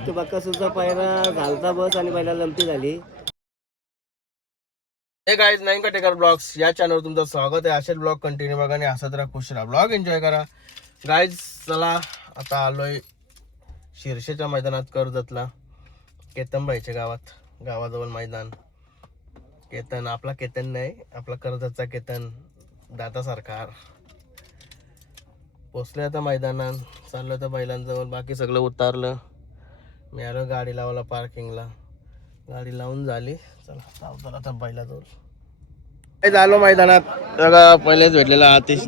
फक्त बक्कासूरचा पायरा झालता बस आणि पहिला लंपी झाली. हे गाईज नाईन कटेकर ब्लॉग्स या चॅनलवर तुमचं स्वागत आहे. असेच ब्लॉग कंटिन्यू बघा आणि हसत राहा, खुश राहा, ब्लॉग एन्जॉय करा. गाईज चला आता आलोय शिरशेच्या मैदानात, कर्जतला केतनबाईच्या गावाजवळ मैदान. केतन आपला केतन नाही, आपला कर्जतचा केतन दाता सरकार. पोचलोय आता मैदानात, चाललो तर बैलांजवळ. बाकी सगळं उतारलं, मी आलो गाडी लावायला पार्किंगला. गाडी लावून झाली, चला जाऊ आता बैलाजवळ. झालो मैदानात बघा, पहिलेच भेटलेला आतिश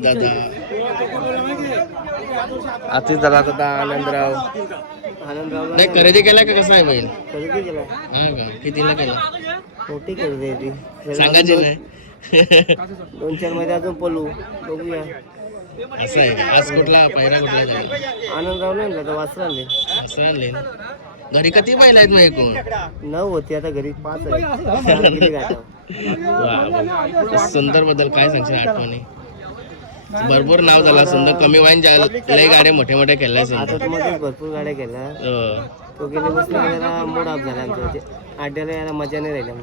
दादा आनंदराव नाही. खरेदी केला का कसा आहे बैल? खरेदी केला. हा का, कितीला केला? मोठी खरेदी आहे ती, सांगायची नाही. 2-4 मध्ये अजून पलू बघूया. असं आहे का? आज कुठला पायरा कुठला झाला? आनंदराव नाही आणला, वासरा आणले. असं आणले ना. घरी किती बैल आहेत मग एकूण? 9 होती, आता घरी 5 आहे. सुंदर बद्दल काय सांगशील आठवणी? भरपूर नाव झाला सुंदर, कमी वाईन लय गाड्या मोठे मोठे केलाय सुंदर. आता मध्ये भरपूर गाड्या केल्या. तो गेले बसले जरा मूड ऑफ झाला आमच्या, आड्याला यायला मजा नाही राहिली.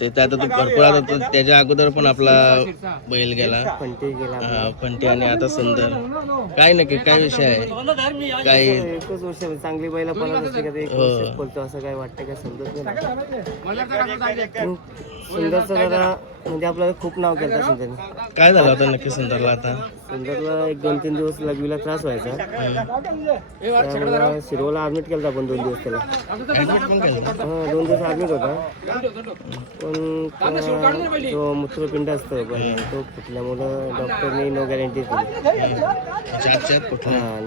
ते तर आता तू भरपूर, आता त्याच्या अगोदर पण आपला बैल गेला पंटी गेला, पंटी आणि आता सुंदर. काय नक्की काय विषय आहे? काय एकच वर्ष चांगली बैला पळत असते का, एक वर्ष बोलतो असं काय वाटतं का समजत नाही. सुंदरचं जरा म्हणजे आपल्याला खूप नाव केलं सुंदरने. काय झालं होतं नक्की सुंदरला? आता सुंदरला 1-2-3 दिवस लघवीला त्रास व्हायचा, त्यामुळे शिरोला ऍडमिट केलं आपण 2 दिवस त्याला. ऍडमिट पण केलं? 2 दिवस ऍडमिट होता, पण जो मूत्रपिंड असतो तो फुटल्यामुळं डॉक्टरने नो गॅरंटी दिली.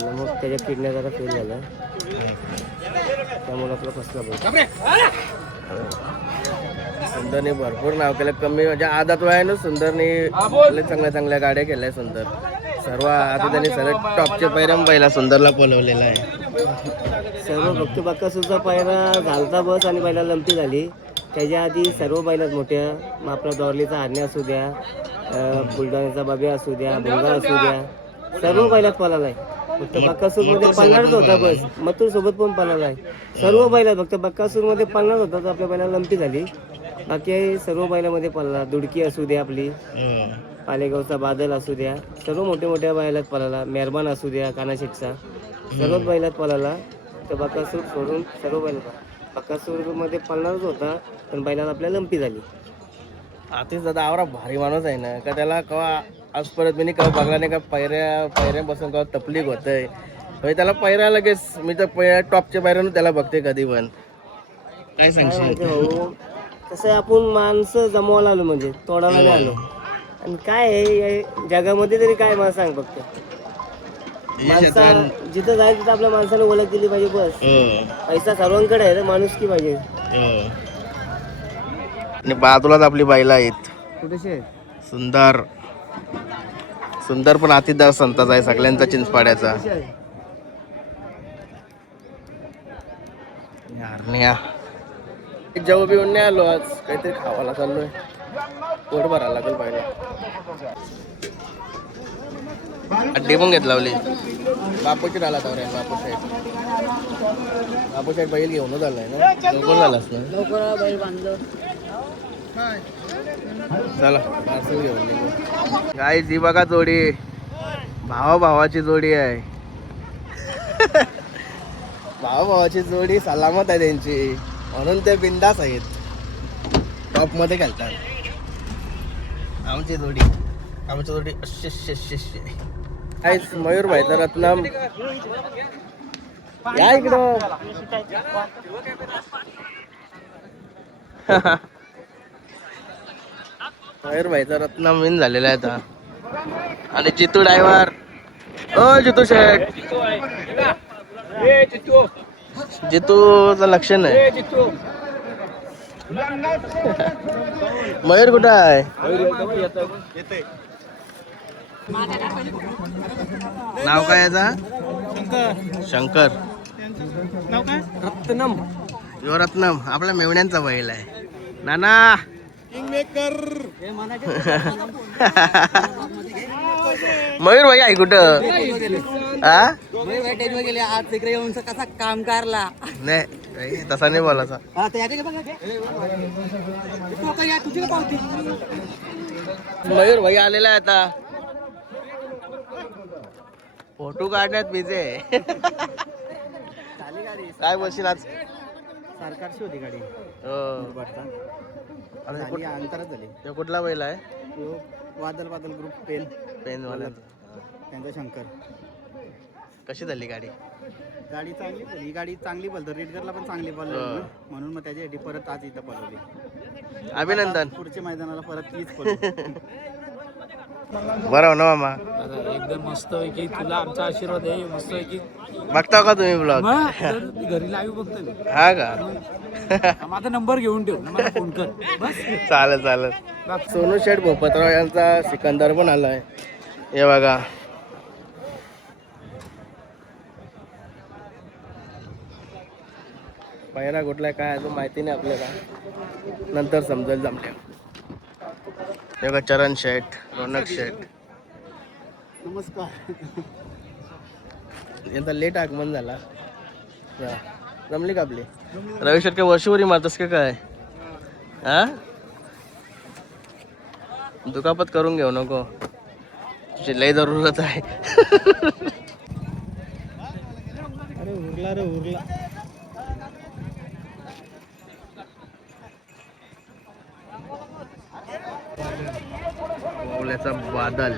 मग त्याच्या किडन्या जरा फेल झाल्या, त्यामुळे आपला फसला पाहिजे. सुंदरने भरपूर नाव केलं, कमी म्हणजे आदात वयानं सुंदरने चांगल्या चांगल्या गाड्या केल्या. सुंदर सर्व आता त्यांनी सर्व टॉपचे पैरम बैला सुंदरला पळवलेला आहे. सर्व फक्त बक्कासूरचा पायरा झालता बस आणि पहिला लंपी झाली. त्याच्या आधी सर्व बैलात मोठ्या, आपला दौरलीचा हारण्या असू द्या, बुलढाण्याचा बाब्या असू द्या, भोंगा असू द्या, सर्व बैलात पळाला आहे. फक्त बक्कासूर मध्ये पळणारच होता बस, मथुर सोबत पण पळाला आहे. सर्व बैलात फक्त बक्कासूर मध्ये पळणार होता तर आपल्या बैला लंपी झाली. बाकी सर्व बैलामध्ये पळाला. दुडकी असू द्या, आपली पालेगावचा बादल असू द्या, सर्व मोठ्या मोठ्या बैलात पळाला. मेहरबान असू द्या, कानाशेठचा, सर्वच बैलात पळाला. तर बक्कासूर सोडून सर्व बैलात, बक्कासूर मध्ये पळणारच होता पण बैलाला आपल्याला लंपी झाली. आतिश दादा आवरा भारी माणूस आहे ना, का त्याला कवा आज परत मी कवा बघला नाही का पायऱ्यापासून कवा तपलीक होतंय. म्हणजे त्याला पायऱ्या लगेच, मी तर टॉपच्या पायऱ्यानं त्याला बघते कधी पण. काय सांगशील? कसं आहे, आपण माणसं जमवायला आलो म्हणजे तोडायला नाही आलो. आणि काय आहे जगामध्ये तरी काय मला सांग, फक्त माणसा जिथं जाईल तिथं आपल्या माणसाने ओळख दिली पाहिजे बस. पैसा सर्वांकडे आहे रे, माणूस की पाहिजे. आणि बाजूलाच आपली बैला आहेत. कुठेशी आहेत? सुंदर पण अतिदार संताचा आहे, सगळ्यांचा चिंचपाड्याचा. जेव्हा बिवून नाही आलो, आज काहीतरी खावायला चाललोय, पोट भरायला लागेल पहिला. अड्डी पण घेत लावली. बापूची आला तर बापू साहेब बैल घेऊनच आलाय ना, लवकर झालास ना. चला पार्सल घेऊन निघू. गाईस ही बघा जोडी, भावाची जोडी आहे. भावाची जोडी सलामत आहे त्यांची, म्हणून ते बिंदास आहेत, टॉप मध्ये घालतात. आमची जोडी काहीच. मयूर भाईचा रत्नम या इकडं. मयूर भाईचा रत्नम विन झालेला आहे आता. आणि जितू ड्रायव्हर, ओ जितू शेठ, जितूचं लक्ष नाही. मयूर कुठं आहे? नाव काय याचा? शंकर. रत्नम. यो रत्नम आपल्या मेवण्यांचा बैल आहे. नाना मयूर भाई आहे कुठं? हा गेले आज तिकडे येऊन कसा काम करला नाही तसा नाही बोलायचा. तुझी पावती मयूर भाई आलेला आहे आता फोटो काढण्यात बिझी आहे. काय बोलशील आज? सरकारची होती गाडी हो. झाली अंतरच झाली. तो कुठला बैल आहे? तो वादल ग्रुप पेन वाला. त्यांचा शंकर. कशी झाली गाडी? गाडी चांगली झाली. ही गाडी चांगली बोलतो रेडगरला पण चांगली बोलली म्हणून मग त्याच्यासाठी परत आज इथं पळवली. अभिनंदन. पुढच्या मैदानाला परत तीच पळवली. बरं हो ना मामा. एकदम मस्त आहे की तुला आमचा आशीर्वाद आहे. मस्त आहे की बघता का तुम्ही ब्लॉग? घरी लाईव्ह बघतो. हा का? माझा नंबर घेऊन ठेव मला फोन कर बस. चालेल. सोनू शेठ भोपतराव यांचा सिकंदर पण आलाय. हे बघा पहिला कुठला काय अजून माहिती नाही आपल्याला, नंतर समजेल जमल्या. हे बघा चरण शेठ, रौनक शेठ. नमस्कार. यांचा लेट आगमन झाला. जमली का आपली? रवी शेठ काय वर्षभरी मारतस का काय? हा दुखापत करून घेऊ नको, तुझी लय जरूरत आहे. अरे उरला रे उरला. ओल्याचा बादल.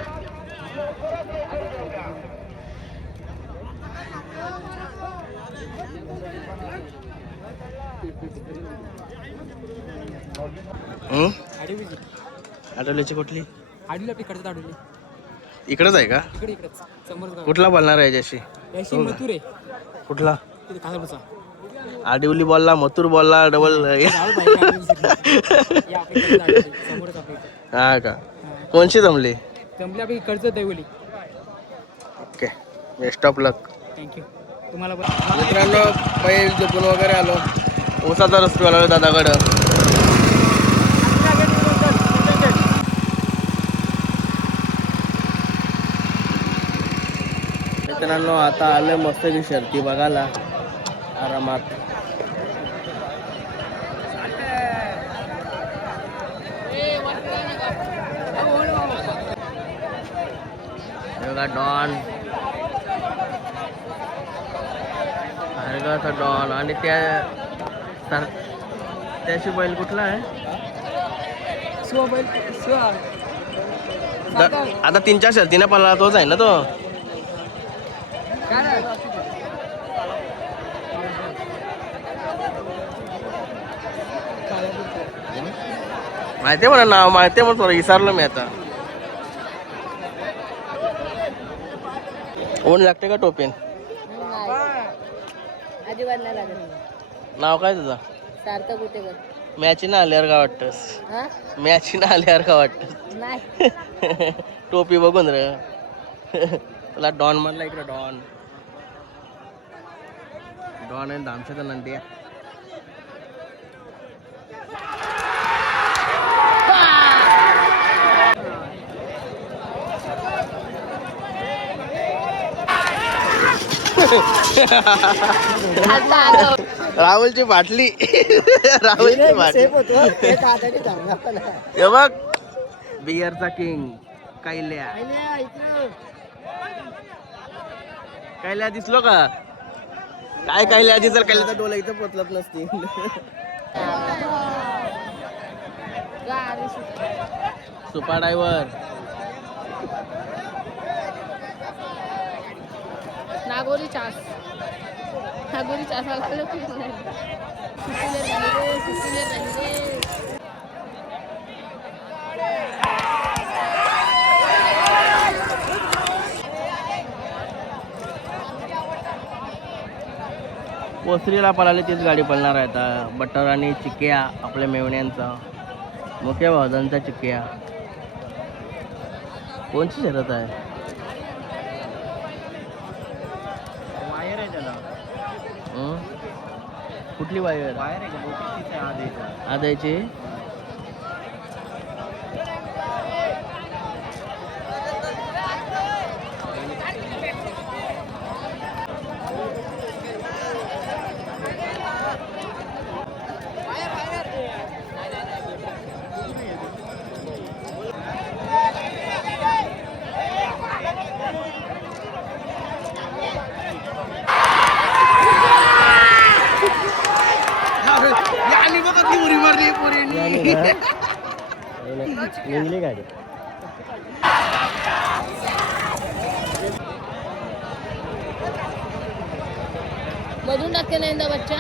आठवल्याची कुठली? आडली आपली कडत आडली इकडच आहे का? इकडेच समोर कुठला बोलणार आहे याच्याशी? याशी मथुर आहे. कुठला? तिथे कासारचा आडिवली बोलला, मथुर बोलला, डबल. समोरच आपल्या इथे. हा का? कोणशी जमली? जमली आपली इकडचं दैवली. Okay, best of luck. Thank you तुम्हाला पण. मित्रांनो पै झोपून वगैरे आलो. ऊसाचा रस्ता आलो दादाकडं. मित्रांनो आता आलं मस्त शर्ती बघायला आरामात. बघा डॉन, डॉन आणि त्याशी बैल कुठला आहे? आता 3-4 शर्तीने पळाला तोच आहे ना तो. माहिती म्हणा नाव, माहिती म्हणून थोडं विसरलो मी आता. ऊन लागते का टोपेन? अजिबात नाही लागत. नाव काय तुझं? सार्थक गुटेकर. मॅची ना आल्यावर का वाटतस? हा मॅची ना आल्यावर का वाटतस? नाही. टोपी बघून रे. तुला डॉन म्हणला इकडे. डॉन आणि दामशाचा नंदी. राहुलची बाटली. राहुलची बाटली. हे बघ बियरचा किंग कैल्या दिसलो का? काय कैल्या दिसल? कैल्याचा डोला इथं पोचलत नसती. सुपा ड्रायव्हर. नागोरी चास आला. पोसरीला पळाली तीच गाडी पळणार आहे आता. बटर आणि चिक्या आपल्या मेवण्यांचा, मुख्य भावजांचा चिक्या. कोणची शर्यत आहे? वायर आहे त्याला. कुठली वायर? वायर आहे का? आदायची. निघली गाडी. मधून टाकते ना यंदा बच्चा.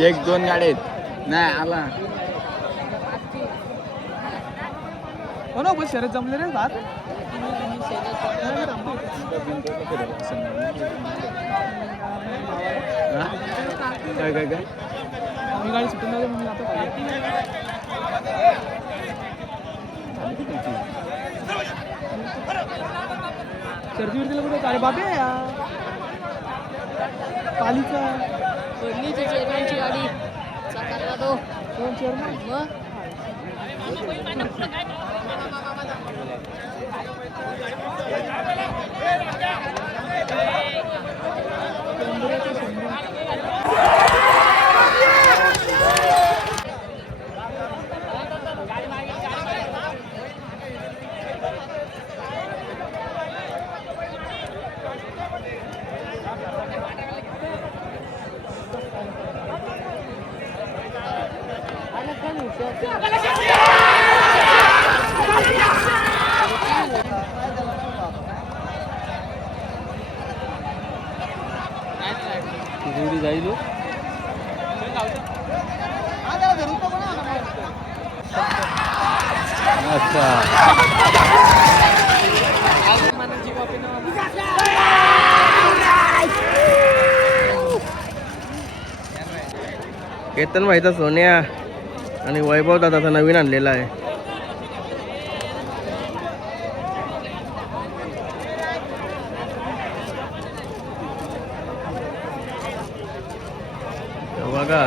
एक दोन गाड्या आहेत नाही आला शरद जमले रे भात काय काय काय मी गाडी सुटून जातो म्हणून आता सर्दी वर्दीला कुठे अरे बाबे पालीचा चेअरमॅनची गाडी सकाळला तो कोण चेअरमन मग जाईल अच्छा केतन माहिती सोन्या आणि वैभव दादाचा नवीन आणलेला आहे. बघा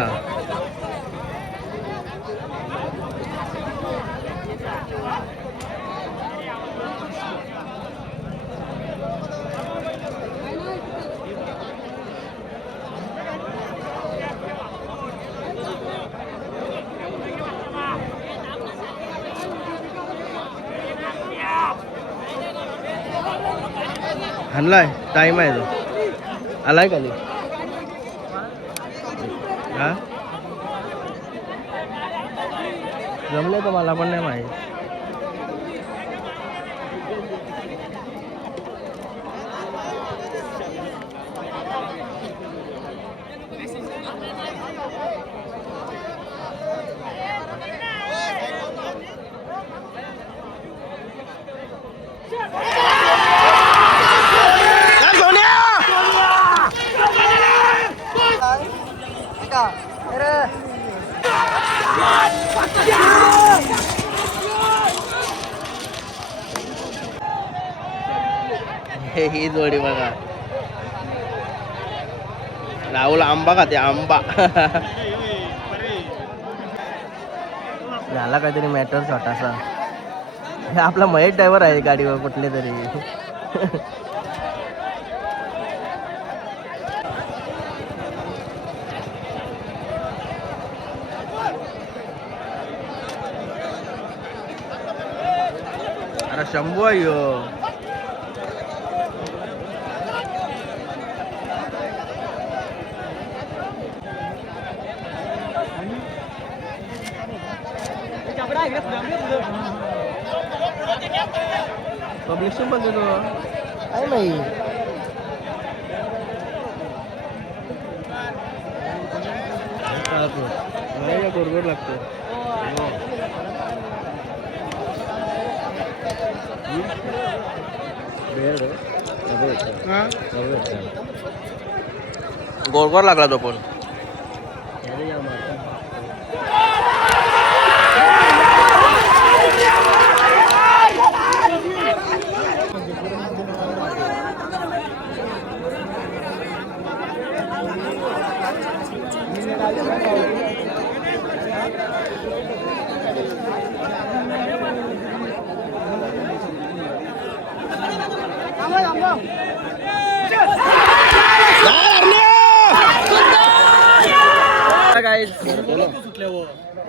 हाणलाय टाइम आहे तो आलाय खाली हा जमले तर मला पण नाही माहित ही जोडी बघा राहुल आंबा खाते आंबा झाला काहीतरी मॅटर छोटासा हे आपला महेश ड्रायव्हर आहे गाडीवर कुठले तरी अरे शंभू आहे ह्यो. पब्लिशिंग पण देतो आहे नाही बरोबर लागतो गोरगोर लागला तो पण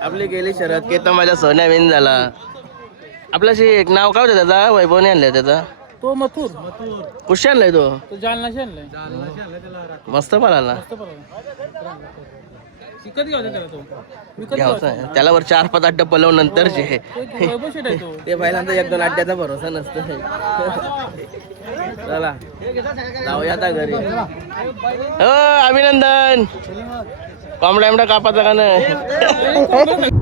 आपली गेली शरद केता माझ्या सोन्या विन झाला आपल्याशी एक नाव काय होतं त्याचा वैभवने आणलंय त्याचा तो मथुर कुठे आणलाय तो तो जालनाशी आणलाय मस्त पळाला शिकत घ्यायचा त्याला तो विकत घ्यावचा त्याला वर 4-5 अड्डा पलव नंतरचे वैभव शेट आहे तो ते पहिल्यांदा 1-2 अड्ड्याचा भरोसा नसतो चला जाऊया आता घरी हो अभिनंदन कोंबडा कापाचा का नाही